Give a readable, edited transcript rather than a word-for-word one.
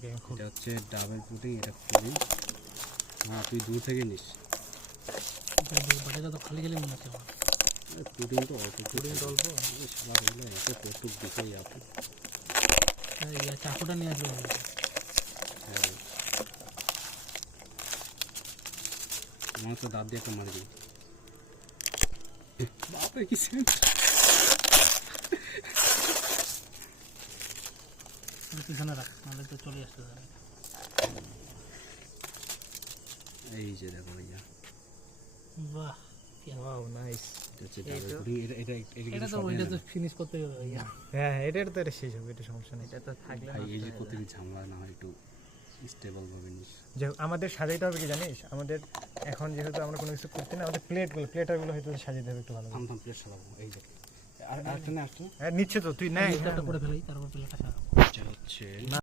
ওকে এটা হচ্ছে double putting, এটা পুটিং। হ্যাঁ তুই দূর থেকে নিস। বাটিটা তো খালি খালি মনে হচ্ছে আমার। পুটিং তো অল্প, পুডিং তো অল্প। সবার হলো এত কটুক দিকেই আপনি। চাকুটা নিয়ে আসবে। হ্যাঁ তোমার তো দাঁত দিয়ে একটা মারি দিই। বাপরে কি সেন্ট! পিছনে রাখ, নাহলে তো চলে আসতে পারে। এই যে দেখো ভাইয়া, বাহ, ওয়াও নাইস। এটা হচ্ছে ডাবল পুটিং। এটা তো ওইটা তো ফিনিশ করতে হবে ভাইয়া। হ্যাঁ এটা তো এটা শেষ হবে, এটা সমস্যা নেই। এটা তো থাকলে ভাই এই যে প্রতিদিন ঝামেলা না হয়, একটু স্টেবল ভাবে নিস। যে আমাদের সাজাইতে হবে কি জানিস, আমাদের এখন যেহেতু আমরা কোনো কিছু করতে না, আমাদের প্লেটারগুলো হয়তো সাজাইতে হবে একটু ভালো। থাম থাম প্লেট সাজাবো। এই যে আর একটা না, হ্যাঁ নিচ্ছে তো তুই নেই প্লেটটা করে ফেলাই, তারপর প্লেটটা সারাবো। এটা হচ্ছে